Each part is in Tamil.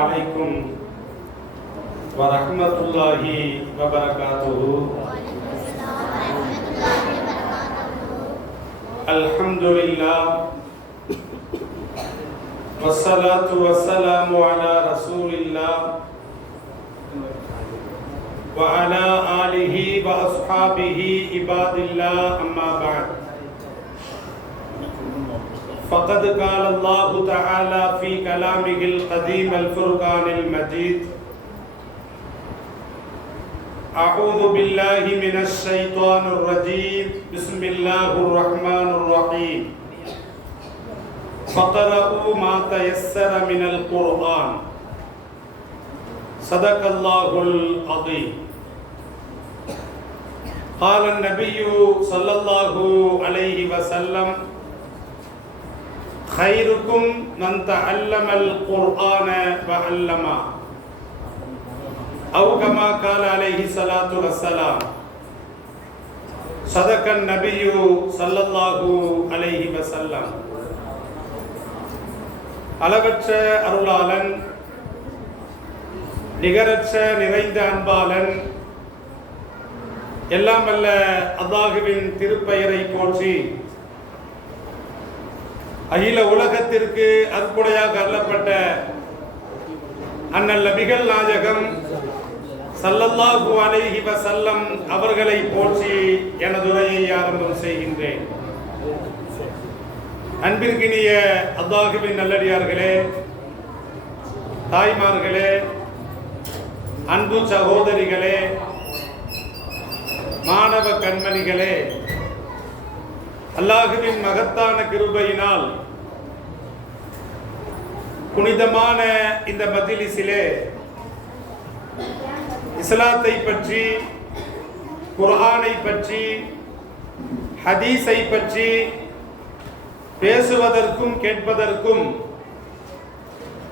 عليكم ورحمة الله وبركاته. الحمد لله والصلاة والسلام على رسول الله وعلى آله وأصحابه عباد الله أما بعد. فقد قال الله تعالى في كلامه القديم الفرقان المجيد: أعوذ بالله من الشيطان الرجيم بسم الله الرحمن الرحيم فقرأوا ما تيسر من القرآن صدق الله العظيم. قال النبي صلى الله عليه وسلم: خيركم من تعلم القرآن وعلمه، أو كما قال عليه الصلاة والسلام. صدق النبي صلى الله عليه وسلم. அளவற்ற அருளாளன், நிகரற்ற நிறைந்த அன்பாளன், எல்லாம் வல்ல அல்லாஹுவின் திருப்பெயரை போற்றி அகில உலகத்திற்கு அற்புடையாக அருளப்பட்ட அண்ணல் நபிகள் நாயகம் ஸல்லல்லாஹு அலைஹி வஸல்லம் அவர்களை போற்றி எனது உரையை ஆரம்பம் செய்கின்றேன். அன்பிற்கினிய அல்லாஹுவின் நல்லடியார்களே, தாய்மார்களே, அன்பு சகோதரிகளே, மாணவ கண்மணிகளே, அல்லாஹுவின் மகத்தான கிருபையினால் புனிதமான இந்த மஜ்லிஸிலே இஸ்லாத்தை பற்றி, குர்ஆனை பற்றி, ஹதீஸை பற்றி பேசுவதற்கும் கேட்பதற்கும்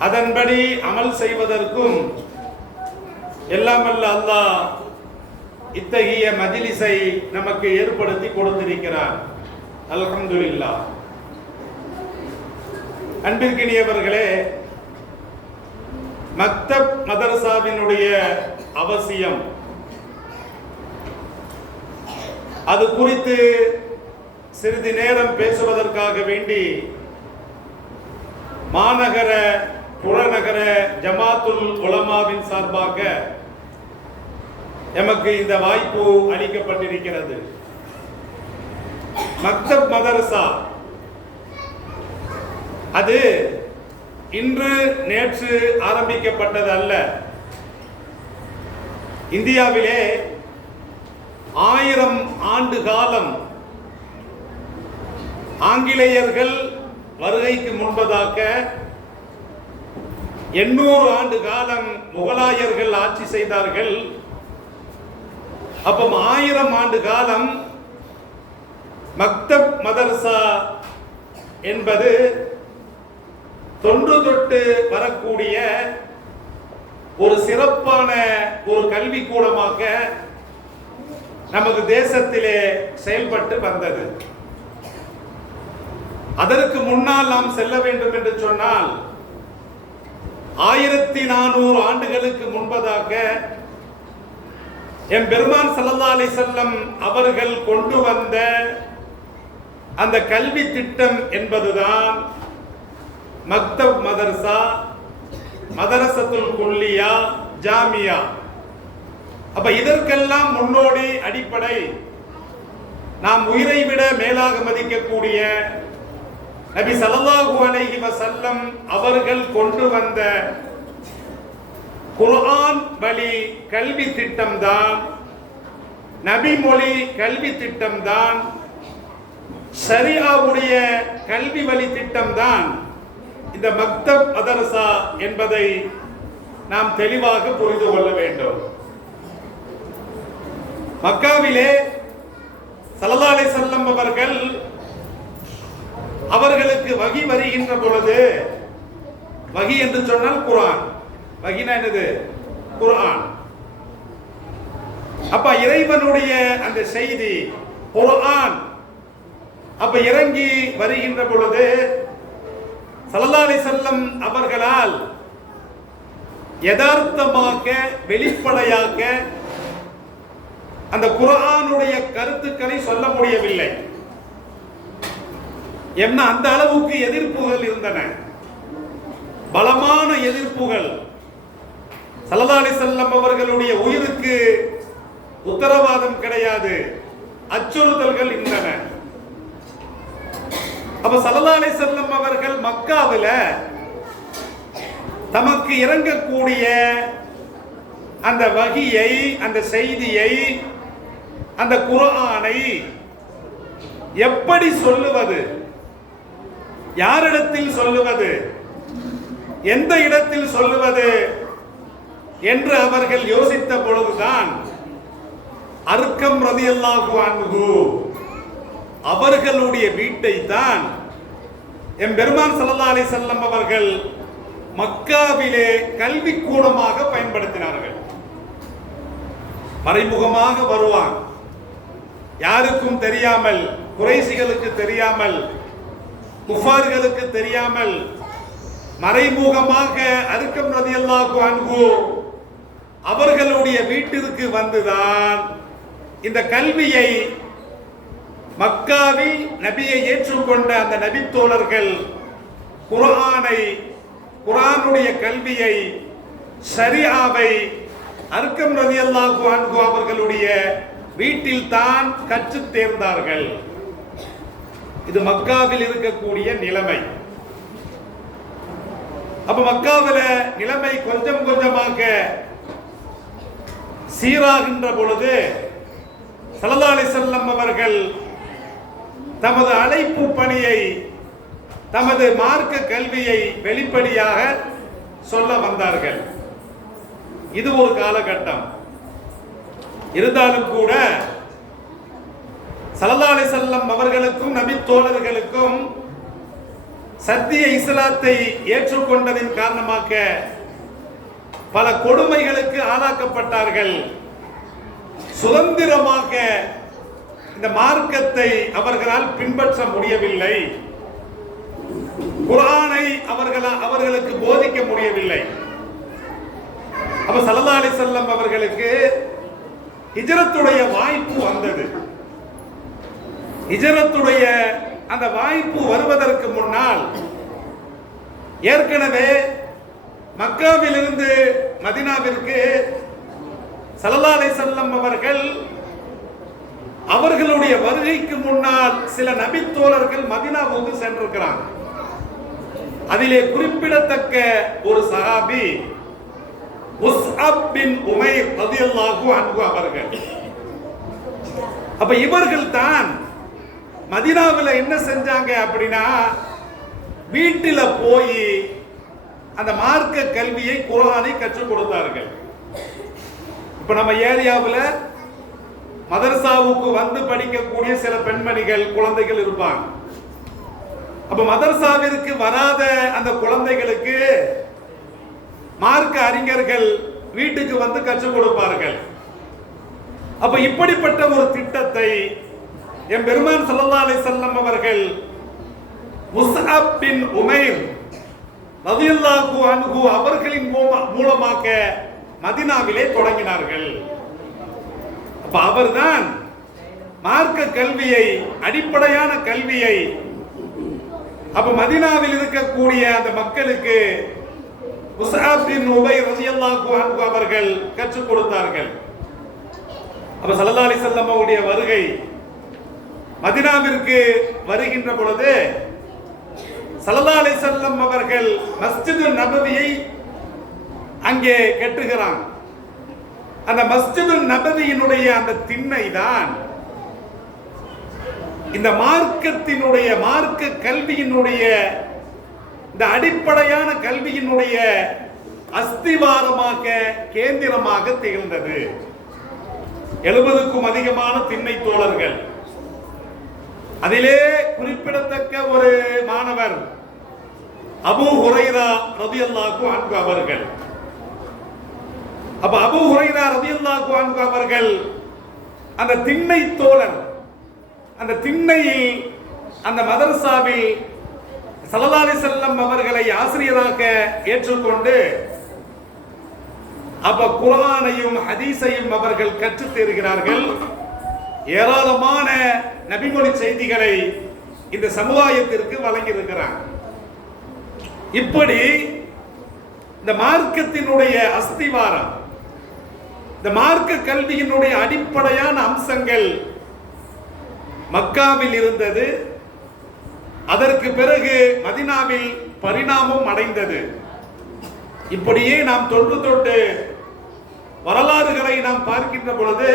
அதன்படி அமல் செய்வதற்கும் எல்லாம் வல்ல அல்லாஹ் இத்தகைய மஜ்லிஸை நமக்கு ஏற்படுத்தி கொடுத்திருக்கிறார். அல்ஹம்துலில்லாஹ். அன்பிற்கினியவர்களே, மக்தப் மதரசாவினுடைய அவசியம், அது குறித்து சிறிது நேரம் பேசுவதற்காக வேண்டி மாநகர புறநகர ஜமாத்துல் உலமாவின் சார்பாக எமக்கு இந்த வாய்ப்பு அளிக்கப்பட்டிருக்கிறது. மக்தப் மதரசா அது இன்று நேற்று ஆரம்பிக்கப்பட்டது அல்ல. இந்தியாவிலே 1000 ஆண்டு காலம் ஆங்கிலேயர்கள் வருகைக்கு முன்பதாக 800 ஆண்டு காலம் முகலாயர்கள் ஆட்சி செய்தார்கள். அப்போ 1000 ஆண்டு காலம் மக்தப் மதரசா என்பது தொன்று தொட்டு வரக்கூடிய ஒரு சிறப்பான ஒரு கல்விக்கூடமாக நமது தேசத்திலே செயல்பட்டு வந்தது. அதற்கு முன்னால் நாம் செல்ல வேண்டும் என்று சொன்னால் 1400 ஆண்டுகளுக்கு முன்பதாக எம் பெருமான் ஸல்லல்லாஹு அலைஹி வஸல்லம் அவர்கள் கொண்டு வந்த அந்த கல்வி திட்டம் என்பதுதான் மக்தப் மதரசா, மதரசத்துல் குல்லியா, ஜாமியா. அப்ப இதற்கெல்லாம் முன்னோடி அடிப்படை நாம் உயிரை விட மேலாக மதிக்கக்கூடிய நபி ஸல்லல்லாஹு அலைஹி வஸல்லம் அவர்கள் கொண்டு வந்த குர்ஆன் வழி கல்வி திட்டம்தான், நபி மொழி கல்வி திட்டம்தான், ஷரியாவுடைய கல்வி வழி திட்டம்தான் இந்த மக்தப் மதரசா என்பதை நாம் தெளிவாக புரிந்து கொள்ள வேண்டும். மக்காவிலே ஸல்லல்லாஹு அலைஹி வஸல்லம் அவர்களுக்கு வகி வருகின்ற பொழுது, வகி என்று சொன்னால் குர்ஆன், வகினா என்னது? குர்ஆன். அப்ப இறைவனுடைய அந்த செய்தி குர்ஆன் அப்ப இறங்கி வருகின்ற பொழுது ஸல்லல்லாஹு அலைஹி வஸல்லம் அவர்களால் யதார்த்தமாக வெளிப்படையாக அந்த குர்ஆனுடைய கருத்துக்களை சொல்ல முடியவில்லை. என்ன அந்த அளவுக்கு எதிர்ப்புகள் இருந்தன, பலமான எதிர்ப்புகள். ஸல்லல்லாஹு அலைஹி வஸல்லம் அவர்களுடைய உயிருக்கு உத்தரவாதம் கிடையாது, அச்சுறுத்தல்கள் இருந்தன. அப்ப ஸல்லல்லாஹு அலைஹி வஸல்லம் அவர்கள் மக்காவில் தமக்கு இறங்கக்கூடிய அந்த வஹியை, அந்த செய்தியை, அந்த குர்ஆனை எப்படி சொல்லுவது, யாரிடத்தில் சொல்லுவது, எந்த இடத்தில் சொல்லுவது என்று அவர்கள் யோசித்த பொழுதுதான் அர்க்கம் ரலியல்லாஹு அன்ஹு அவர்களுடைய வீட்டை தான் எம்பெருமான் ஸல்லல்லாஹு அலைஹி வஸல்லம் அவர்கள் மக்காவிலே கல்வி கூடமாக பயன்படுத்தினார்கள். மறைமுகமாக வருவான், யாருக்கும் தெரியாமல், குறைஷிகளுக்கு தெரியாமல், குஃபார்களுக்கு தெரியாமல் மறைமுகமாக அர்க்கம் ரலியல்லாஹு அன்ஹு அவர்களுடைய வீட்டிற்கு வந்துதான் இந்த கல்வியை மக்காவில் நபியை ஏற்றுக்கொண்ட அந்த நபித்தோழர்கள் குர்ஆனை, குர்ஆனுடைய கல்வியை, ஷரியாவை அர்க்கம் ரலியல்லாஹு அன்ஹு அவர்களுடைய வீட்டில் தான் கற்றுத் தேர்ந்தார்கள். இது மக்காவில் இருக்கக்கூடிய நிலைமை. அப்ப மக்காவில் நிலைமை கொஞ்சம் கொஞ்சமாக சீராகின்ற பொழுது ஸல்லல்லாஹு அலைஹி வஸல்லம் அவர்கள் தமது அழைப்பு பணியை, தமது மார்க்க கல்வியை வெளிப்படையாக சொல்ல வந்தார்கள். இது ஒரு காலகட்டம். இருந்தாலும் கூட ஸல்லல்லாஹு அலைஹி வஸல்லம் அவர்களுக்கும் நபி தோழர்களுக்கும் சத்திய இஸ்லாத்தை ஏற்றுக்கொண்டதின் காரணமாக பல கொடுமைகளுக்கு ஆளாக்கப்பட்டார்கள். சுதந்திரமாக இந்த மார்க்கத்தை அவர்களால் பின்பற்ற முடியவில்லை, குர்ஆனை அவர்களுக்கு போதிக்க முடியவில்லை. அப்ப ஸல்லல்லாஹு அலைஹி வஸல்லம் அவர்களுக்கு ஹிஜ்ரத்துடைய வாய்ப்பு வந்தது. ஹிஜ்ரத்துடைய அந்த வாய்ப்பு வருவதற்கு முன்னால் ஏற்கனவே மக்காவிலிருந்து மதீனாவிற்கு ஸல்லல்லாஹு அலைஹி வஸல்லம் அவர்கள் அவர்களுடைய வருகைக்கு முன்னால் சில நபி தோழர்கள் மதீனாவுக்கு சென்றிருக்கிறாங்க. அதிலே குறிப்பிடத்தக்க ஒரு சஹாபி முஸ்அப் பின் உமைர் ரலியல்லாஹு அன்ஹு அவர்கள். அப்ப இவர்கள் தான் மதீனாவில் என்ன செஞ்சாங்க அப்படின்னா, வீட்டில் போய் அந்த மார்க்க கல்வியை, குர்ஆனை கற்றுக் கொடுத்தார்கள். இப்ப நம்ம ஏரியாவில் மதரசாவுக்கு வந்து படிக்கக்கூடிய சில பெண்மணிகள், குழந்தைகள் இருப்பாங்க. அப்ப மதரசாவிற்கு வராத அந்த குழந்தைகளுக்கு மார்க்க அறிஞர்கள் வீட்டுக்கு வந்து கற்றுக் கொடுப்பார்கள். அப்ப இப்படிப்பட்ட ஒரு திட்டத்தை என் பெருமான் ஸல்லல்லாஹு அலைஹி வஸல்லம் அவர்கள் முஸ்அப் பின் உமைர் ரலியல்லாஹு அன்ஹு அவர்களின் மூலமாக மதீனாவிலே தொடங்கினார்கள். அப்ப அவர்தான் மார்க்க கல்வியை, அடிப்படையான கல்வியை அப்ப மதீனாவில் இருக்கக்கூடிய அந்த மக்களுக்கு முஸ்அப் பின் உமைர் ரலியல்லாஹு அன்ஹு அவர்கள் கற்றுக் கொடுத்தார்கள். அப்ப ஸல்லல்லாஹு அலைஹி வஸல்லம் அவருடைய வருகை, மதீனாவிற்கு வருகின்ற பொழுது ஸல்லல்லாஹு அலைஹி வஸல்லம் அவர்கள் மஸ்ஜிது நபவியை அங்கே கட்டுகிறான். அந்த மஸ்ஜிது நபவியினுடைய அந்த திண்ணை தான் இந்த மார்க்கத்தினுடைய, மார்க்க கல்வியினுடைய, இந்த அடிப்படையான கல்வியினுடைய அஸ்திவாரமாக, கேந்திரமாக திகழ்ந்தது. 70க்கும் அதிகமான திண்ணை தோழர்கள். அதிலே குறிப்பிடத்தக்க ஒரு மாணவர் அபூ ஹுரைரா ரலியல்லாஹு அன்ஹு அவர்கள். அப்ப அபூ ஹுரைரா ரலியல்லாஹு அன்ஹு அவர்கள் அந்த திண்ணை தோழர். அந்த திண்ணையில், அந்த மதரசாவில் ஸல்லல்லாஹு அலைஹி வஸல்லம் அவர்களை ஆசிரியராக ஏற்றுக்கொண்டு அப்ப குர்ஆனையும் ஹதீஸையும் அவர்கள் கற்றுத் தேர்கிறார்கள். ஏராளமான நபிமொழி செய்திகளை இந்த சமுதாயத்திற்கு வழங்கி இருக்கிறாங்க. இப்படி இந்த மார்க்கத்தினுடைய அஸ்திவாரம், இந்த மார்க்க கல்வியினுடைய அடிப்படையான அம்சங்கள் மக்காவில் இருந்தது. அதற்கு பிறகு மதீனாவில் பரிணாமம் அடைந்தது. இப்படியே நாம் தொன்று தொட்டு வரலாறுகளை நாம் பார்க்கின்ற பொழுது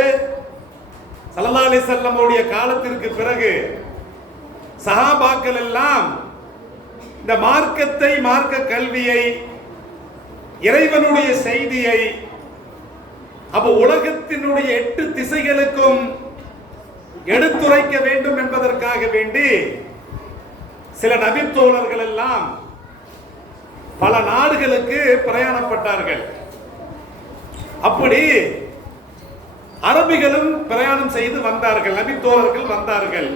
ஸல்லல்லாஹு அலைஹி வஸல்லம் உடைய காலத்திற்கு பிறகு சஹாபாக்கள் எல்லாம் இந்த மார்க்கத்தை, மார்க்க கல்வியை, இறைவனுடைய செய்தியை அப்ப உலகத்தினுடைய 8 திசைகளுக்கும் எடுத்துரைக்க வேண்டும் என்பதற்காக வேண்டி சில நபித்தோழர்கள் எல்லாம் பல நாடுகளுக்கு பிரயாணப்பட்டார்கள். அப்படி அரபிகளும் பிரயாணம் செய்து வந்தார்கள், நபித்தோழர்கள் வந்தார்கள்.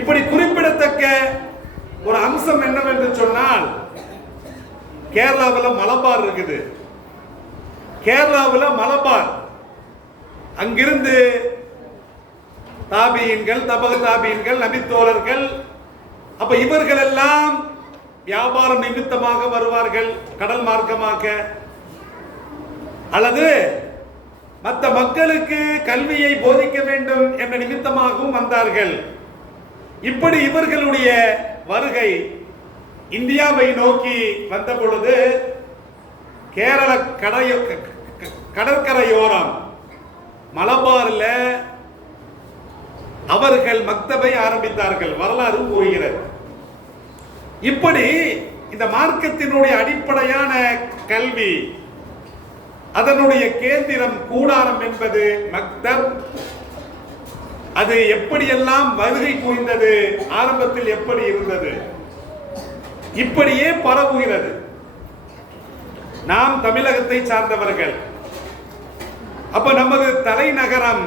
இப்படி குறிப்பிடத்தக்க ஒரு அம்சம் என்னவென்று சொன்னால், கேரளாவில் மலபார் இருக்குது. கேரளாவில் மலபார், அங்கிருந்து தாபியின்கள், தபக தாபியின்கள், நபித்தோழர்கள், அப்ப இவர்கள் எல்லாம் வியாபார நிமித்தமாக வருவார்கள், கடல் மார்க்கமாக, அல்லது மற்ற மக்களுக்கு கல்வியை போதிக்க வேண்டும் என்ற நிமித்தமாகவும் வந்தார்கள். இப்படி இவர்களுடைய வருகை இந்தியாவை நோக்கி வந்த பொழுது கேரள கடற்கரையோரம் மலபாரில் அவர்கள் மக்தபை ஆரம்பித்தார்கள். வரலாறு கூறுகிறது. இப்படி இந்த மார்க்கத்தினுடைய அடிப்படையான கல்வி, அதனுடைய கேந்திரம், கூடாரம் என்பது மக்தப். அது எப்படியெல்லாம் வருகை புரிந்தது, ஆரம்பத்தில் எப்படி இருந்தது, இப்படியே பரவுகிறது. நாம் தமிழகத்தை சார்ந்தவர்கள். அப்ப நமது தலைநகரம்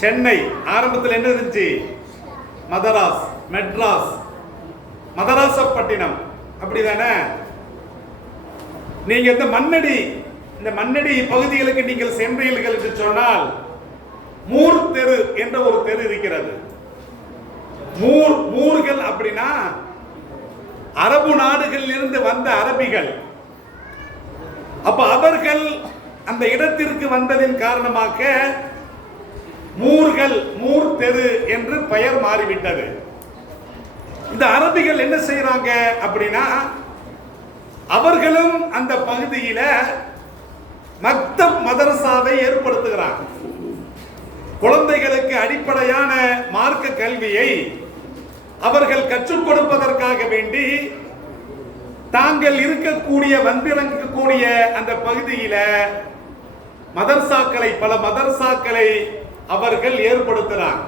சென்னை. ஆரம்பத்தில் என்ன இருந்துச்சு? மதராஸ், மெட்ராஸ், மதராசப்பட்டினம், அப்படிதானே? நீங்க இந்த மண்ணடி பகுதிகளுக்கு நீங்கள் சென்றீர்கள் என்று சொன்னால் மூர் தெரு என்ற ஒரு தெரு இருக்கிறது. மூர்கள் அப்படின்னா அரபு நாடுகளில் இருந்து வந்த அரபிகள். அப்ப அவர்கள் அந்த இடத்திற்கு வந்ததின் காரணமாக மூர் தெரு என்று பெயர் மாறிவிட்டது. இந்த அரபிகள் என்ன செய்யறாங்க அப்படின்னா, அவர்களும் அந்த பகுதியில மக்தப் மதரசாவை ஏற்படுத்துகிறாங்க. குழந்தைகளுக்கு அடிப்படையான மார்க்க கல்வியை அவர்கள் கற்றுக் கொடுப்பதற்காக வேண்டி தாங்கள் இருக்கக்கூடிய வந்திறங்கக்கூடிய அந்த பகுதியில மதரசாக்களை, பல மதரசாக்களை அவர்கள் ஏற்படுத்துகிறாங்க.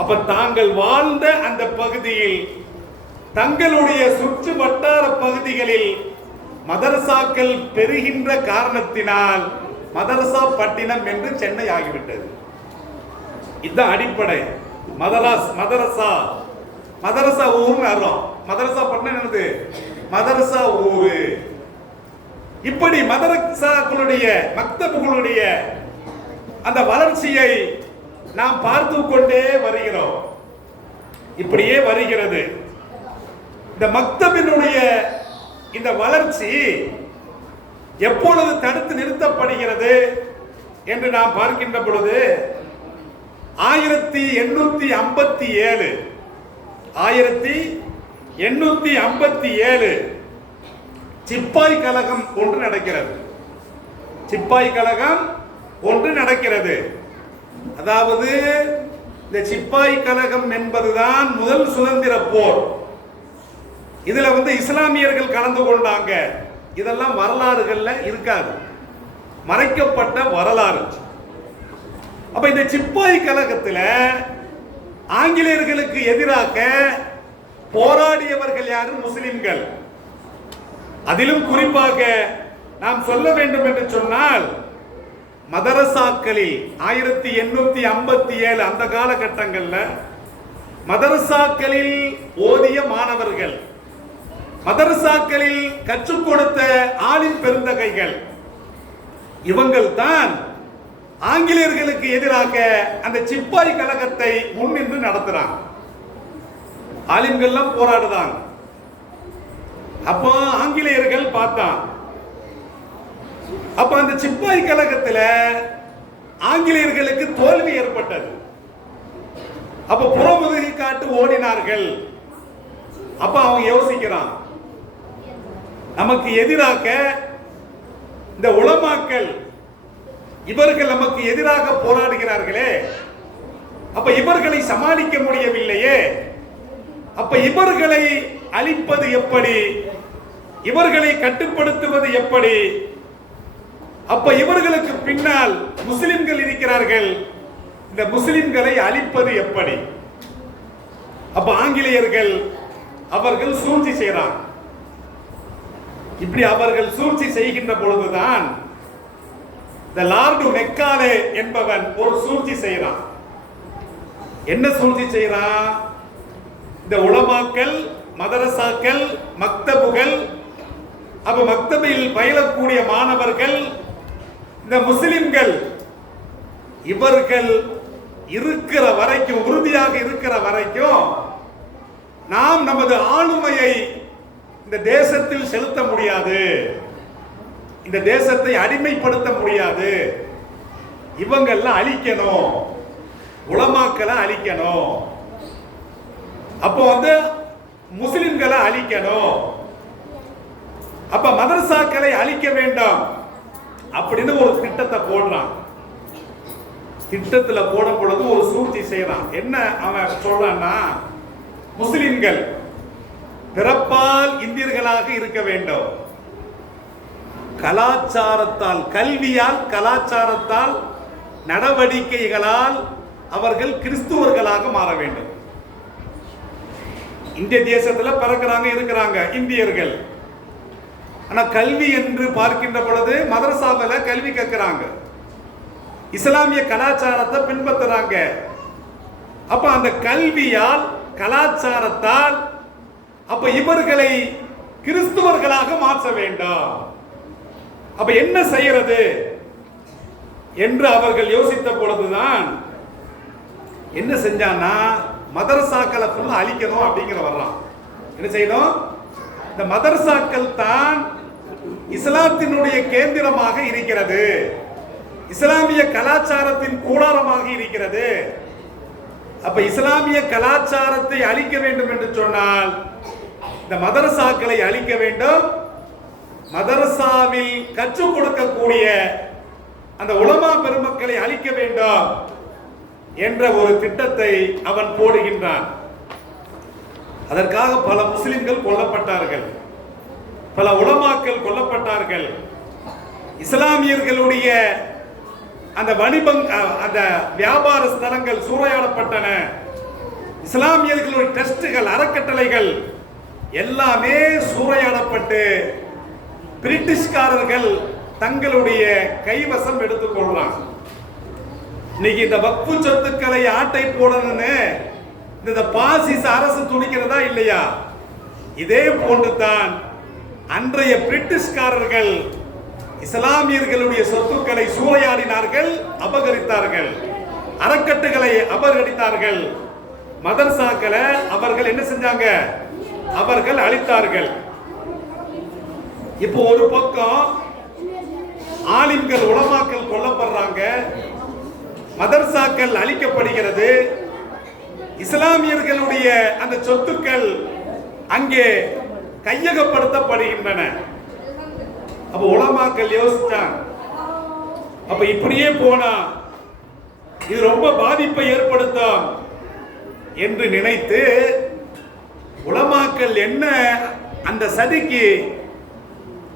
அப்ப தாங்கள் வாழ்ந்த அந்த பகுதியில், தங்களுடைய சுற்று வட்டார பகுதிகளில் மதரசாக்கள் பெறுகின்ற காரணத்தினால் மதரசா பட்டினம் என்று சென்னை ஆகிவிட்டது. இதுதான் அடிப்படை. மதரசா ஊர்னு அர்த்தம். மதரசா பட்டினம் என்னது? மதரசா ஊரு. இப்படி மதரசாக்களுடைய, மக்தபுகளுடைய அந்த வளர்ச்சியை நாம் பார்த்து கொண்டே வருகிறோம். இப்படியே வருகிறது. இந்த மக்தபினுடைய இந்த வளர்ச்சி எப்பொழுது தடுத்து நிறுத்தப்படுகிறது என்று நாம் பார்க்கின்ற பொழுது 1857 சிப்பாய் கழகம் ஒன்று நடக்கிறது. சிப்பாய் கழகம் ஒன்று நடக்கிறது. அதாவது இந்த சிப்பாய் கழகம் என்பதுதான் முதல் சுதந்திர போர். இதுல இஸ்லாமியர்கள் கலந்து கொண்டாங்க. இதெல்லாம் வரலாறுகள்ல இருக்காது, மறைக்கப்பட்ட வரலாறு. அப்ப இந்த சிப்பாய் கழகத்தில் ஆங்கிலேயர்களுக்கு எதிராக போராடியவர்கள் யாரு? முஸ்லிம்கள். அதிலும் குறிப்பாக நாம் சொல்ல வேண்டும் என்று சொன்னால், மதரசாக்களில் 1857 அந்த காலகட்டங்களில் மதரசாக்களில் ஓதிய மாணவர்கள், மதரசாக்களில் கற்றுக் கொடுத்த ஆலிம் பெருந்தகைகள் இவங்கள் தான் ஆங்கிலேயர்களுக்கு எதிராக அந்த சிப்பாய் கழகத்தை முன்னின்று நடத்துறாங்க. ஆலிம்கள்லாம் போராடுறாங்க. அப்போ ஆங்கிலேயர்கள் பார்த்தான். அப்ப அந்த சிப்பாய் கழகத்துல ஆங்கிலேயர்களுக்கு தோல்வி ஏற்பட்டது. அப்ப புறமுதுகை காட்டு ஓடினார்கள். அப்ப அவங்க யோசிக்கிறான், நமக்கு எதிராக இந்த உலமாக்கள் இவர்கள் நமக்கு எதிராக போராடுகிறார்களே, அப்ப இவர்களை சமாளிக்க முடியவில்லையே, அப்ப இவர்களை அழிப்பது எப்படி, இவர்களை கட்டுப்படுத்துவது எப்படி, அப்ப இவர்களுக்கு பின்னால் முஸ்லிம்கள் இருக்கிறார்கள், இந்த முஸ்லிம்களை அழிப்பது எப்படி? அப்ப ஆங்கிலேயர்கள் அவர்கள் சூழ்ச்சி செய்கிறார். இப்படி அவர்கள் சூழ்ச்சி செய்கின்ற பொழுதுதான் இந்த லார்டு மெக்காலே என்பவன் ஒரு சூழ்ச்சி செய்கிறான். என்ன சூழ்ச்சி செய்கிறான்? இந்த உலமாக்கள், மதரசாக்கள், மக்தபுகள், அப்ப மக்தபில் பயிலக்கூடிய மாணவர்கள், இந்த முஸ்லிம்கள் இவர்கள் இருக்கிற வரைக்கும், உறுதியாக இருக்கிற வரைக்கும் நாம் நமது ஆளுமையை இந்த தேசத்தில் செலுத்த முடியாது, இந்த தேசத்தை அடிமைப்படுத்த முடியாது, இவங்கெல்லாம் அழிக்கணும், உலமாக்களை அழிக்கணும், அப்போ முஸ்லிம்களை அழிக்கணும், அப்ப மதரசாக்களை அழிக்க வேண்டாம் அப்படின்னு ஒரு திட்டத்தை போடுறான். திட்டத்தில் போடும் பொழுது ஒரு சூழ்ச்சி செய்யறான். என்ன அவன் சொல்றான்னா, முஸ்லிம்கள் பிறப்பால் இந்தியர்களாக இருக்க வேண்டும், கலாச்சாரத்தால், கல்வியால், கலாச்சாரத்தால், நடவடிக்கைகளால் அவர்கள் கிறிஸ்துவர்களாக மாற வேண்டும். இந்திய தேசத்தில் பிறக்கிறாங்க, இருக்கிறாங்க இந்தியர்கள். ஆனா கல்வி என்று பார்க்கின்ற பொழுது மதரசாவில் கல்வி கற்கிறாங்க, இஸ்லாமிய கலாச்சாரத்தை பின்பற்றுறாங்க. அப்ப அந்த கல்வியால், கலாச்சாரத்தால் அப்ப இவர்களை கிறிஸ்துவர்களாக மாற்ற வேண்டாம். அப்ப என்ன செய்யறது என்று அவர்கள் யோசித்த பொழுதுதான் என்ன செஞ்சான்னா, மதரசாக்களை ஃபுல்லா அழிக்கணும் அப்படிங்கிற வர்றான். என்ன செய்யணும்? இந்த மதரசாக்கள் தான் இஸ்லாத்தினுடைய கேந்திரமாக இருக்கிறது, இஸ்லாமிய கலாச்சாரத்தின் கூடாரமாக இருக்கிறது. அப்ப இஸ்லாமிய கலாச்சாரத்தை அழிக்க வேண்டும் என்று சொன்னால் இந்த மதரசாக்களை அழிக்க வேண்டும், மதரசாவில் கற்றுக் கொடுக்கக்கூடிய அந்த உலமா பெருமக்களை அழிக்க வேண்டும் என்ற ஒரு திட்டத்தை அவன் போடுகின்றான். அதற்காக பல முஸ்லிம்கள் கொல்லப்பட்டார்கள், பல உலமாக்கள் கொல்லப்பட்டார்கள், இஸ்லாமியர்களுடைய அந்த அந்த வியாபார ஸ்தலங்கள் சூறையாடப்பட்டன, இஸ்லாமியர்களுடைய டெஸ்டுகள், அறக்கட்டளைகள் எல்லாமே சூறையாடப்பட்டு பிரிட்டிஷ்காரர்கள் தங்களுடைய கைவசம் எடுத்துக் கொள்றாங்க. இன்னைக்கு இந்த வக்ஃபு சொத்துக்களை ஆட்டை போடணும்னு இந்த பாசிச அரசு துடிக்கிறதா இல்லையா? இதே போன்றுதான் அன்றைய பிரிட்டிஷ்காரர்கள் இஸ்லாமியர்களுடைய சொத்துக்களை சூறையாடினார்கள், அபகரித்தார்கள், அறக்கட்டுகளை அபகரித்தார்கள், மதரசாக்களை அவர்கள் என்ன செஞ்சாங்க? அவர்கள் அழித்தார்கள். இப்போ ஒரு பக்கம் ஆலிம்கள், உலமாக்கள் கொல்லப்படுறாங்க, மதரசாக்கள் அழிக்கப்படுகிறது, இஸ்லாமியர்களுடைய அந்த சொத்துக்கள் அங்கே கையகப்படுத்தப்படுகின்றன. அப்ப உலமாக்கள் யோசிச்சாங்க, அப்ப இப்படியே போனா இது ரொம்ப பாதிப்பை ஏற்படுத்தும் என்று நினைத்து உலமாக்கள் என்ன அந்த சதிக்கு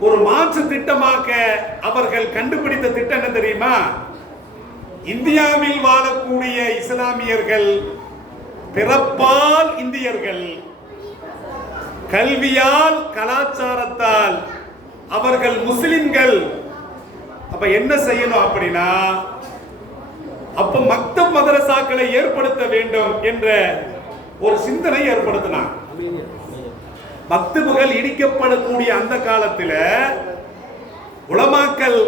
ஒரு மாற்று திட்டமாக அவர்கள் கண்டுபிடித்த திட்டம் என்ன தெரியுமா? இந்தியாவில் வாழக்கூடிய இஸ்லாமியர்கள் பிறப்பால் இந்தியர்கள், கல்வியால், கலாச்சாரத்தால் அவர்கள் முஸ்லிம்கள். அப்ப என்ன செய்யணும் அப்படின்னா, அப்ப மக்தப் மதரசாக்களை ஏற்படுத்த வேண்டும் என்ற ஒரு சிந்தனை ஏற்படுத்தினார். மக்தபுகள் இடிக்கப்படக்கூடிய அந்த காலத்தில் உலமாக்கள்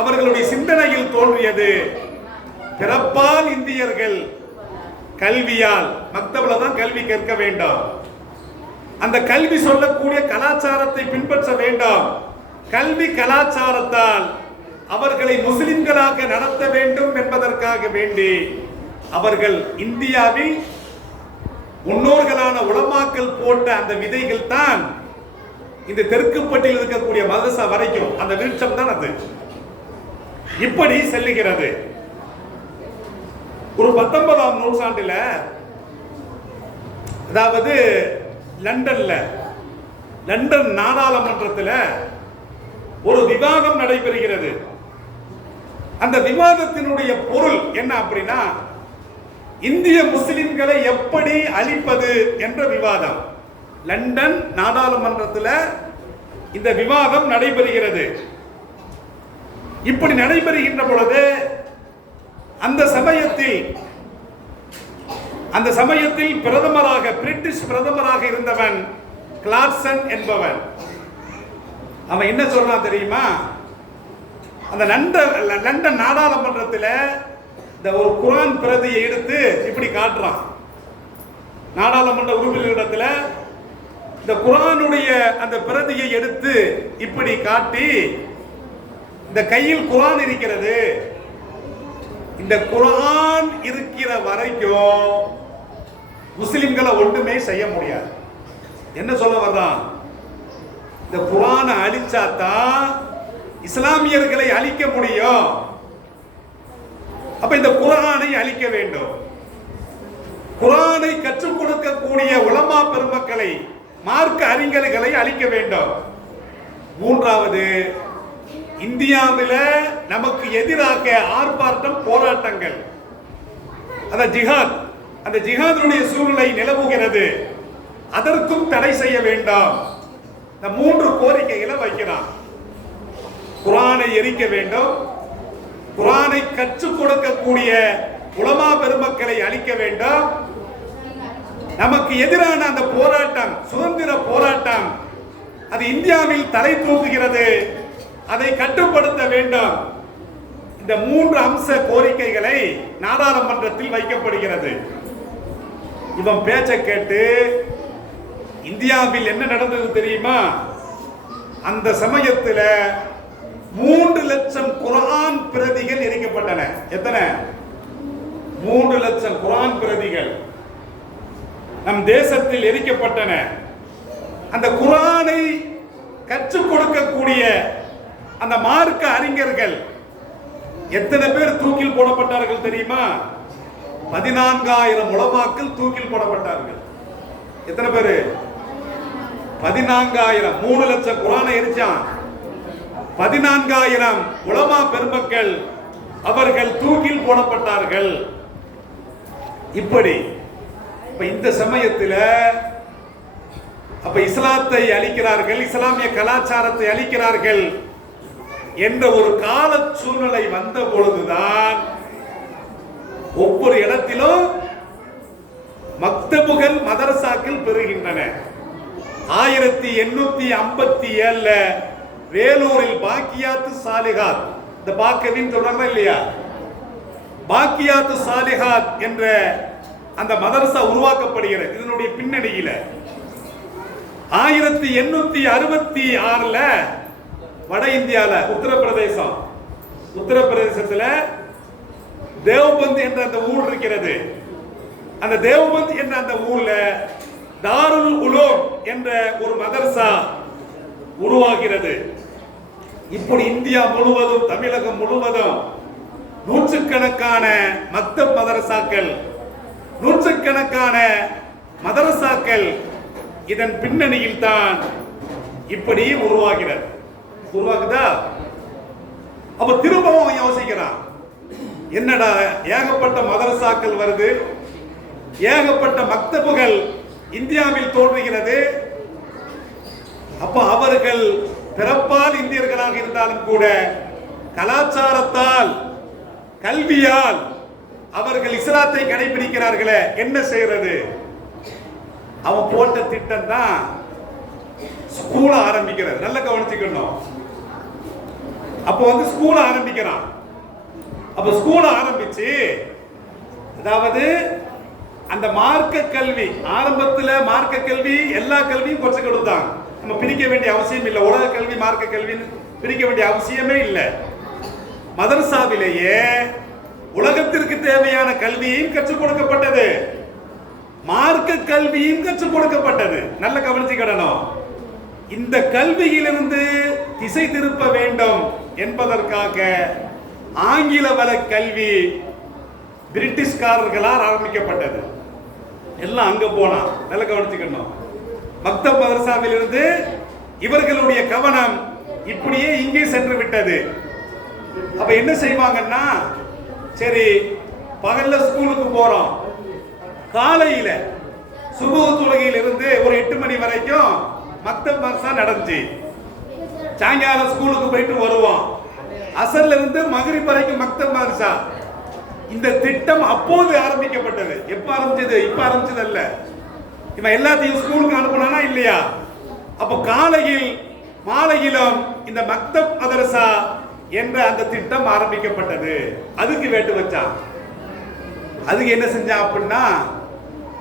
அவர்களுடைய சிந்தனையில் தோன்றியது, பிறப்பால் இந்தியர்கள், கல்வியால் மக்தபுல தான் கல்வி கற்க வேண்டும், அந்த கல்வி சொல்லக்கூடிய கலாச்சாரத்தை பின்பற்ற வேண்டும், கல்வி கலாச்சாரத்தால் அவர்களை முஸ்லிம்களாக நடத்த வேண்டும் என்பதற்காக வேண்டி அவர்கள் இந்தியாவில் முன்னோர்களான உலமாக்கள் போட்ட அந்த விதைகள் தான் இந்த தெற்குப்பட்டியில் இருக்கக்கூடிய மதரசா வரைக்கும் அந்த விருட்சம் தான் அது. இப்படி செல்லுகிறது. ஒரு 19ஆம் நூற்றாண்டில், அதாவது லண்டன் நாடாளுமன்றத்தில் ஒரு விவாதம் நடைபெறுகிறது. அந்த விவாதத்தினுடைய பொருள் என்ன அப்படின்னா, இந்திய முஸ்லிம்களை எப்படி அழிப்பது என்ற விவாதம். லண்டன் நாடாளுமன்றத்தில் இந்த விவாதம் நடைபெறுகிறது. இப்படி நடைபெறுகின்ற பொழுது அந்த சமயத்தில் பிரதமராக, பிரிட்டிஷ் பிரதமராக இருந்தவன் கிளார்சன் என்பவன். அவன் என்ன சொல்றான் தெரியுமா? அந்த லண்டன் நாடாளுமன்றத்தில் இந்த ஒரு குர்ஆன் பிரதியை எடுத்து இப்படி காட்டுறான். நாடாளுமன்ற உறுப்பினரிடத்தில் இந்த குர்ஆனுடைய அந்த பிரதியை எடுத்து இப்படி காட்டி, இந்த கையில் குர்ஆன் இருக்கிறது, இந்த குர்ஆன் இருக்கிற வரைக்கும் முஸ்லிம்களை ஒன்றுமே செய்ய முடியாது. என்ன சொல்ல வர்றான்? இந்த குர்ஆனை அழிச்சாதான் இஸ்லாமியர்களை அழிக்க முடியும். அப்ப இந்த குர்ஆனை அழிக்க வேண்டும். குர்ஆனை கற்றுக் கொடுக்கக்கூடிய உலமா பெருமக்களை, மார்க்க அறிஞர்களை அழிக்க வேண்டும். மூன்றாவது, இந்தியாவில் நமக்கு எதிராக ஆர்ப்பாட்டம், போராட்டங்கள், அந்த ஜிஹாதுடைய சூழ்நிலை நிலவுகிறது, அதற்கும் தடை செய்ய வேண்டாம். இந்த 3 கோரிக்கைகளை வைக்கிறான். குர்ஆனை எரிக்க வேண்டும், குர்ஆனை கற்றுக் கொடுக்கக்கூடிய உலமா பெருமக்களை அழிக்க வேண்டும், நமக்கு எதிரான அந்த போராட்டம், சுதந்திர போராட்டம், அது இந்தியாவில் தலை தூக்குகிறது, அதை கட்டுப்படுத்த வேண்டும். இந்த 3 அம்ச கோரிக்கைகளை நாடாளுமன்றத்தில் வைக்கப்படுகிறது. இவன் பேச்ச கேட்டு இந்தியாவில் என்ன நடந்தது தெரியுமா? அந்த சமயத்தில் 3 லட்சம் குர்ஆன் பிரதிகள் எரிக்கப்பட்டன. எத்தனை? 3 லட்சம் குர்ஆன் பிரதிகள் நம் தேசத்தில் எரிக்கப்பட்டன. அந்த குர்ஆனை கற்றுக் கொடுக்கக்கூடிய அந்த மார்க்க அறிஞர்கள் எத்தனை பேர் தூக்கில் போடப்பட்டார்கள் தெரியுமா? 14,000 உலமாக்கள் தூக்கில் போடப்பட்டார்கள். எத்தனை பேரு? 14,000. 3 லட்சம் குர்ஆனை எரிச்சான். 14,000 உலமா பெருமக்கள் அவர்கள் தூக்கில் போடப்பட்டார்கள். இப்படி இந்த சமயத்தில் இஸ்லாத்தை அழிக்கிறார்கள், இஸ்லாமிய கலாச்சாரத்தை அழிக்கிறார்கள் என்ற ஒரு கால சூழ்நிலை வந்த பொழுதுதான் ஒவ்வொரு இடத்திலும் மக்தபுகள், மதரசாக்கள் பெறுகின்றன. 1857 வேலூரில் பாக்கியாத்து சாலிஹாத், இந்த பாக்கவின் சொல்றாங்களா இல்லையா, பாக்கியாத்து சாலிஹாத் என்ற அந்த மதரசா உருவாக்கப்படுகிறது. இதனுடைய பின்னணியில 1866 வட இந்தியால உத்தரப்பிரதேசத்தில் தேவ்பந்த் என்ற அந்த ஊர் இருக்கிறது. அந்த தேவ்பந்த் என்ற அந்த ஊர்ல தாருல் உலூம் என்ற ஒரு மதரசா உருவாகிறது. இப்படி இந்தியா முழுவதும், தமிழகம் முழுவதும் நூற்றுக்கணக்கான மக்தப் மதரசாக்கள், நூற்றுக்கணக்கான மதரசாக்கள் இதன் பின்னணியில் தான் இப்படி உருவாகுதா? அப்ப திரும்பவும் யோசிக்கிறான், என்னடா ஏகப்பட்ட மதரசாக்கள் வருது, ஏகப்பட்ட மக்தபுகள் இந்தியாவில் தோன்றுகிறது. அப்ப அவர்கள் பிறப்பால் இந்தியர்களாக இருந்தாலும் கூட கலாச்சாரத்தால், கல்வியால் அவர்கள் இஸ்லாத்தை கடைபிடிக்கிறார்களே, என்ன செய்யறது? அவன் போட்ட திட்டம் தான் ஸ்கூல ஆரம்பிக்கிறது. நல்ல கவனிச்சுக்கணும். அப்போ ஸ்கூல ஆரம்பிக்கிறான். அப்ப ஸ்கூல ஆரம்பிச்சு, அதாவது அந்த மார்க்க கல்வி, ஆரம்பத்தில் மார்க்க கல்வி எல்லா கல்வியும் கொஞ்சம் கொடுத்தாங்க. நம்ம பிரிக்க வேண்டிய அவசியம் இல்லை. உலக கல்வி மார்க்க கல்வின்னு பிரிக்க வேண்டிய அவசியமே இல்லை. மதரசாவிலேயே உலகத்திற்கு தேவையான கல்வியும் கற்றுக் கொடுக்கப்பட்டது, மார்க்க கல்வியும் கற்றுக் கொடுக்கப்பட்டது. நல்ல கவனிச்சுக்கிடணும். இந்த கல்வியிலிருந்து திசை திருப்ப வேண்டும் என்பதற்காக ஆங்கில வழ கல்வி பிரிட்டிஷ்காரர்களால் ஆரம்பிக்கப்பட்டது. எல்லாம் அங்க போனா. நல்ல கவனிச்சுக்கணும். மக்தப் மதரசாவிலிருந்து இவர்களுடைய கவனம் இப்படியே இங்கே சென்று விட்டது. அப்ப என்ன செய்வாங்கன்னா, சரி பகல்ல ஸ்கூலுக்கு போறோம், காலையில சுபஹ் தொழுகையில் இருந்து ஒரு 8 மணி வரைக்கும் மக்தப் மதரசா நடந்துச்சு. சாயங்காலம் ஸ்கூலுக்கு போயிட்டு வருவோம். அசர்ல இருந்து மக்ரிப் வரைக்கும் மக்தப் மதரசா. இந்த திட்டம் அப்போது ஆரம்பிக்கப்பட்டது. எப்ப ஆரம்பிச்சது? இப்ப ஆரம்பிச்சது அல்ல. இவன் எல்லாத்தையும் ஸ்கூலுக்கு அனுப்பினானா இல்லையா? அப்போ காலையில் மாலையிலும் இந்த மக்தப் மதரசா என்ற அந்த திட்டம் ஆரம்பிக்கப்பட்டது. அதுக்கு வேட்டு வச்சான். அதுக்கு என்ன செஞ்சான் அப்படின்னா,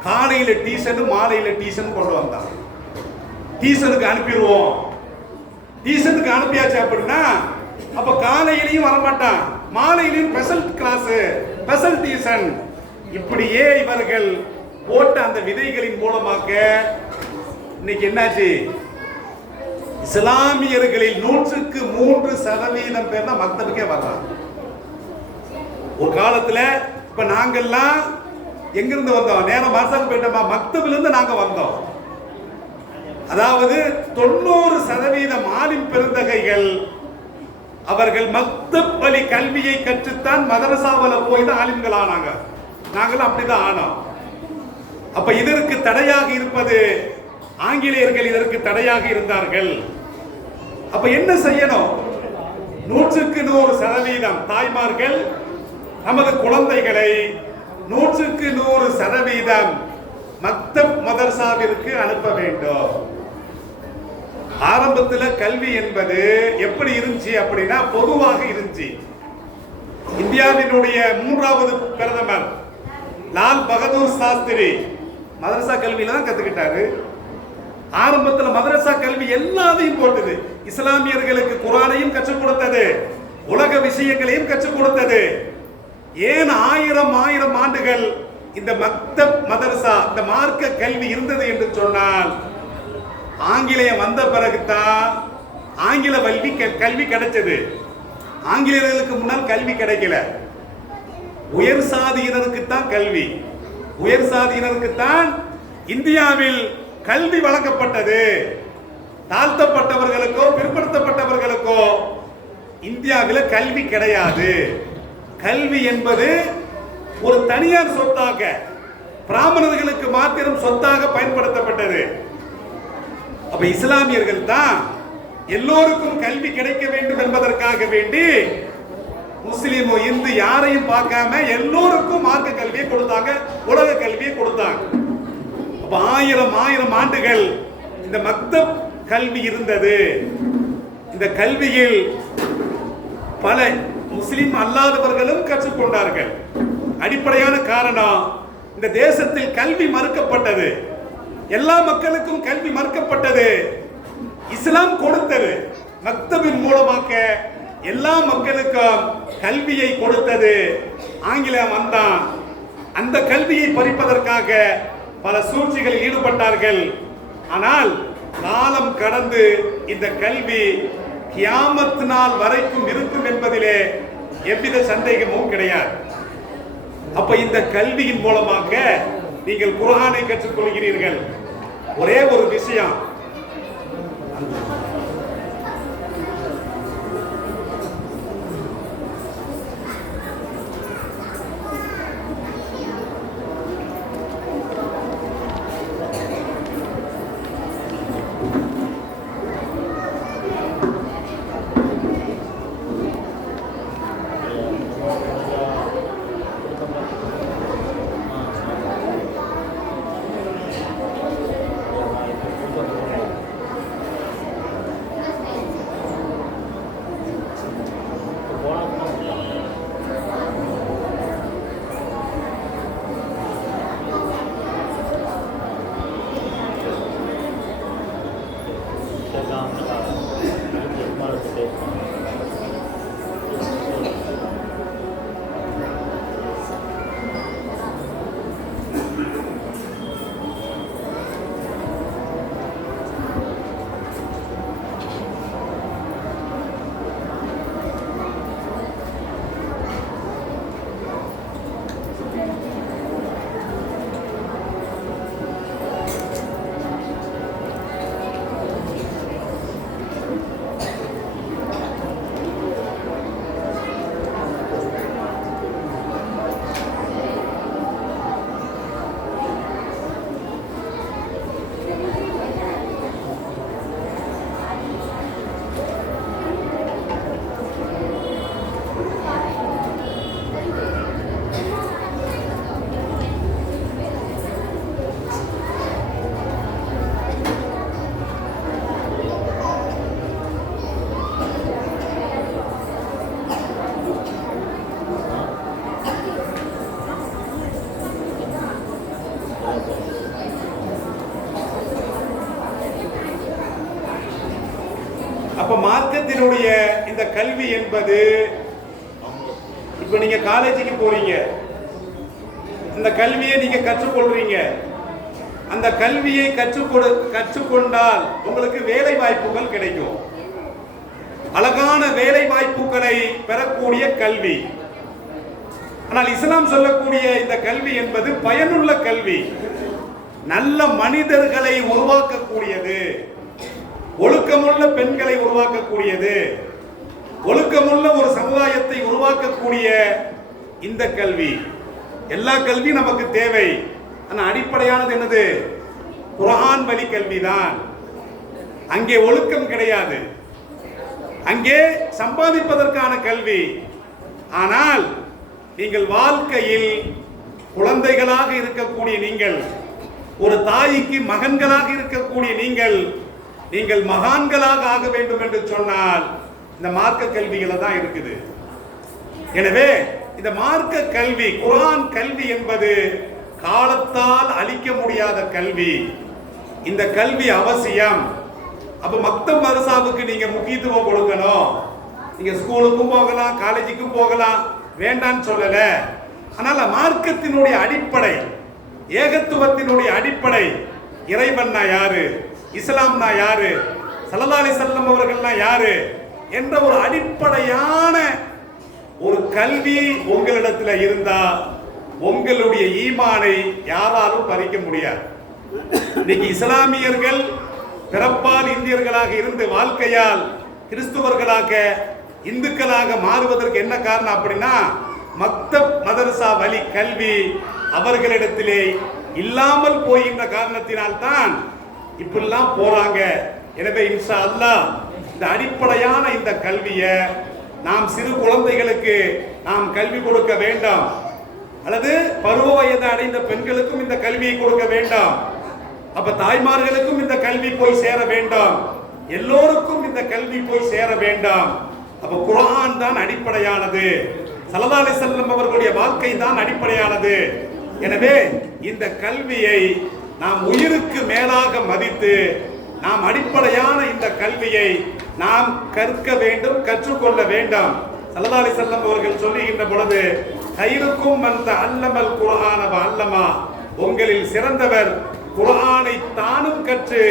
காலையில டியூஷன் மாலையில டியூஷன் கொண்டு வந்தான். டியூஷனுக்கு அனுப்பிடுவோம். டியூஷனுக்கு அனுப்பியாச்சு அப்படின்னா அப்ப காலையிலையும் வரமாட்டான், மாலையிலையும் ஸ்பெஷல் கிளாஸ், ஸ்பெஷல் டியூஷன். இப்படியே இவர்கள் போட்ட அந்த விதைகளின் மூலமாக இன்னைக்கு என்னாச்சு? இஸ்லாமியர்களில் 103% பேர் தான் மக்தபுக்கே வர்றாங்க. ஒரு காலத்துல இப்ப நாங்கெல்லாம் எங்கிருந்து வந்தோம்? நேரம் மாசாக்கு போயிட்டோமா? மக்தபில இருந்து நாங்க வந்தோம். அதாவது 90% ஆலிம் பெருந்தகைகள் அவர்கள் மக்தப் வழி கல்வியை கற்றுத்தான் மதரசாவில போய் தான் ஆலிம்கள் ஆனாங்க. நாங்களும் அப்படிதான் ஆனோம். அப்ப இதற்கு தடையாக இருப்பது ஆங்கிலேயர்கள், இதற்கு தடையாக இருந்தார்கள். அப்ப என்ன செய்யணும்? 100% தாய்மார்கள் நமது குழந்தைகளை 100% மக்தப் மதரசாவிற்கு அனுப்ப வேண்டும். ஆரம்பத்தில் கல்வி என்பது எப்படி இருந்துச்சு அப்படின்னா பொதுவாக இருந்துச்சு. இந்தியாவினுடைய 3வது பிரதமர் லால் பகதூர் சாஸ்திரி மதரசா கல்வியில தான் கத்துக்கிட்டாரு. ஆரம்பத்தில் மதரசா கல்வி எல்லாத்தையும் போட்டது. இஸ்லாமியர்களுக்கு குர்ஆனையும் கற்றுக் கொடுத்தது, உலக விஷயங்களையும் கற்றுக் கொடுத்தது. ஏன் 1000 ஆண்டுகள் இந்த மக்தப் மதரசா, இந்த மார்க்க கல்வி இருந்தது என்று சொன்னால், ஆங்கிலேயம் வந்த பிறகுதான் ஆங்கில கல்வி கிடைச்சது. ஆங்கிலேயர்களுக்கு முன்னால் கல்வி கிடைக்கல. உயர் சாதியினருக்கு தான் கல்வி, உயர் சாதியினருக்கு தான் இந்தியாவில் கல்வி வழங்கப்பட்டது. தாழ்த்தப்பட்டவர்களுக்கோ பிற்படுத்தப்பட்டவர்களுக்கோ இந்தியாவில் கல்வி கிடையாது. கல்வி என்பது ஒரு தனியார் சொத்தாக, பிராமணர்களுக்கு மாத்திரம் சொத்தாக பயன்படுத்தப்பட்டது. அப்ப இஸ்லாமியர்கள் தான் எல்லோருக்கும் கல்வி கிடைக்க வேண்டும் என்பதற்காக வேண்டி முஸ்லிமோ இந்து யாரையும் பார்க்காம எல்லோருக்கும் மார்க்க கல்வியை கொடுத்தாங்க, உலக கல்வியை கொடுத்தாங்க. அப்ப 1000 ஆண்டுகள் இந்த மக்தப் கல்வி இருந்தது. இந்த கல்வியில் பல முஸ்லிம் அல்லாதவர்களும் கற்றுக்கொண்டார்கள். அடிப்படையான காரணம், இந்த தேசத்தில் கல்வி மறுக்கப்பட்டது. எல்லா மக்களுக்கும் கல்வி மறுக்கப்பட்டது. இஸ்லாம் கொடுத்தது. மக்தபின் மூலமாக எல்லா மக்களுக்கும் கல்வியை கொடுத்தது. ஆங்கிலம் வந்தான். அந்த கல்வியை பறிப்பதற்காக பல சூழ்ச்சிகளில் ஈடுபட்டார்கள். ஆனால் காலம் கடந்து இந்த கல்வி கியாமத் நாள் வரைக்கும் இருக்கும் என்பதிலே எவ்வித சந்தேகமும் கிடையாது. அப்ப இந்த கல்வியின் மூலமாக நீங்கள் குர்ஆனை கற்றுக்கொள்கிறீர்கள். ஒரே ஒரு விஷயம், அப்ப மார்க்கத்தினுடைய இந்த கல்வி என்பது, இப்ப நீங்க காலேஜுக்கு போறீங்க, அந்த கல்வியை நீங்க கற்றுக்கொள்றீங்க. அந்த கல்வியை கற்றுக்கொண்டால் உங்களுக்கு வேலை வாய்ப்புகள் கிடைக்கும். அழகான வேலை வாய்ப்புகளை பெறக்கூடிய கல்வி. ஆனால் இஸ்லாம் சொல்லக்கூடிய இந்த கல்வி என்பது பயனுள்ள கல்வி, நல்ல மனிதர்களை உருவாக்கக்கூடியது, ஒழுக்கமுள்ள பெண்களை உருவாக்கக்கூடியது, ஒழுக்கமுள்ள ஒரு சமுதாயத்தை உருவாக்கக்கூடிய இந்த கல்வி. எல்லா கல்வியும் நமக்கு தேவை. ஆனால் அடிப்படையானது என்னது? குர்ஆன் வழி கல்விதான். அங்கே ஒழுக்கம் கிடையாது, அங்கே சம்பாதிப்பதற்கான கல்வி. ஆனால் நீங்கள் வாழ்க்கையில் குழந்தைகளாக இருக்கக்கூடிய நீங்கள், ஒரு தாய்க்கு மகன்களாக இருக்கக்கூடிய நீங்கள் மகான்களாக ஆக வேண்டும் என்று சொன்னால் இந்த மார்க்க கல்விகளை தான் இருக்குது. எனவே இந்த மார்க்க கல்வி, குர்ஆன் கல்வி என்பது காலத்தால் அழிக்க முடியாத கல்வி. இந்த கல்வி அவசியம். அப்ப மக்தப் மதரசாவுக்கு நீங்க முக்கியத்துவம் கொடுக்கணும். நீங்க ஸ்கூலுக்கும் போகலாம், காலேஜுக்கும் போகலாம், வேண்டான்னு சொல்லல. ஆனால் மார்க்கத்தினுடைய அடிப்படை, ஏகத்துவத்தினுடைய அடிப்படை, இறைவன்னா யாரு, இஸ்லாம்னா யாரு, ஸல்லல்லாஹு அலைஹி வஸல்லம் அவர்கள்னா யாரு என்ற ஒரு அடிப்படையான ஒரு கல்வி உங்களிடத்துல இருந்தா உங்களுடைய ஈமானை யாராலும் பறிக்க முடியாது. இன்னைக்கு இஸ்லாமியர்கள் பிறப்பால் இந்தியர்களாக இருந்து வாழ்க்கையால் கிறிஸ்துவர்களாக இந்துக்களாக மாறுவதற்கு என்ன காரணம் அப்படின்னா, மக்தப் மதரசா வழி கல்வி அவர்களிடத்திலே இல்லாமல் போகின்ற காரணத்தினால்தான் இப்படிலாம் போறாங்க. எனவே இன்ஷா அல்லாஹ் இந்த அடிப்படையான இந்த கல்வியை நாம் சிறு குழந்தைகளுக்கு நாம் கல்வி கொடுக்க வேண்டாம், அல்லது பருவ வயது அடைந்த பெண்களுக்கும் இந்த கல்வியை கொடுக்க வேண்டாம். அப்ப தாய்மார்களுக்கும் இந்த கல்வி போய் சேர வேண்டாம், எல்லோருக்கும் இந்த கல்வி போய் சேர வேண்டாம். அப்ப குர்ஆன் தான் அடிப்படையானது, ஸல்லல்லாஹு அலைஹி வஸல்லம் அவர்களுடைய வாழ்க்கை தான் அடிப்படையானது. எனவே இந்த கல்வியை நாம் உயிருக்கு மேலாக மதித்து நாம் அடிப்படையான இந்த கல்வியை நாம் கற்க வேண்டும், கற்றுக்கொள்ள வேண்டும். ஸல்லல்லாஹு அலைஹி வஸல்லம் அவர்கள் சொல்லுகின்ற பொழுது, கைருக்கும் மன் தஅல்லமல் குர்ஆன வ அல்லமா, உங்களில் சிறந்தவர் குர்ஆனை தானும் கற்று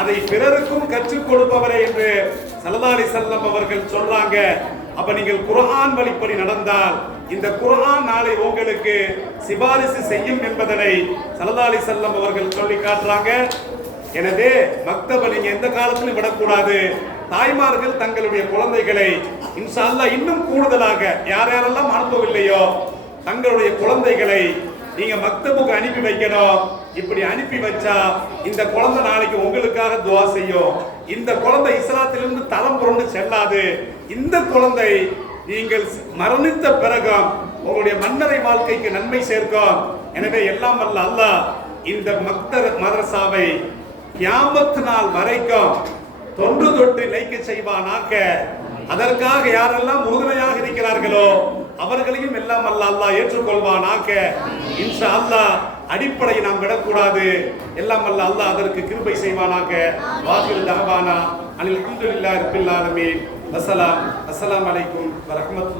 அதை பிறருக்கும் கற்றுக் கொடுப்பவரே என்று ஸல்லல்லாஹு அலைஹி வஸல்லம் அவர்கள் சொல்றாங்க. அப்ப நீங்கள் குர்ஆன் வழிப்படி நடந்தால் இந்த குர்ஆன் நாளை உங்களுக்கு சிபாரிசு செய்யும் என்பதனை ஸல்லல்லாஹு அலைஹி வஸல்லம் அவர்கள் சொல்லி காட்டுறாங்க. எனவே மக்தபை நீங்க எந்த காலத்திலும் விடக்கூடாது. தாய்மார்கள் தங்களுடைய குழந்தைகளை இன்ஷா அல்லாஹ் இன்னும் கூடுதலாக யார் யாரெல்லாம் அனுப்பவில்லையோ தங்களுடைய குழந்தைகளை நீங்க மக்தபுக்கு அனுப்பி வைக்கணும். இப்படி அனுப்பி வச்சா இந்த குழந்தை நாளைக்கு உங்களுக்காக துஆ செய்யும். இந்த குழந்தை இஸ்லாத்திலிருந்து தரம் புரண்டு செல்லாது. இந்த குழந்தை நீங்கள் மரணித்த பிறகும் உங்களுடைய மன்னரை வாழ்க்கைக்கு நன்மை சேர்க்கும். எனவே எல்லாம் வல்ல அல்லாஹ் இந்த மதரசாவை கியாமத் நாள் வரைக்கும் தொன்று தொட்டு நிலைக்க செய்வானாக. அதற்காக யாரெல்லாம் உறுதுணையாக இருக்கிறார்களோ அவர்களையும் எல்லாம் வல்ல அல்லாஹ் ஏற்றுக்கொள்வானாக. இன்ஷா அல்லாஹ் அடிப்படையை நாம் விடக்கூடாது. எல்லாம் வல்ல அல்லாஹ் அதற்கு கிருபை செய்வானாக. வாஹிர் தஅவானா அல்ஹம்துலில்லாஹி ரப்பில் ஆலமீன். அஸ்ஸலாமு அலைக்கும் வரஹ்மத்துல்லாஹி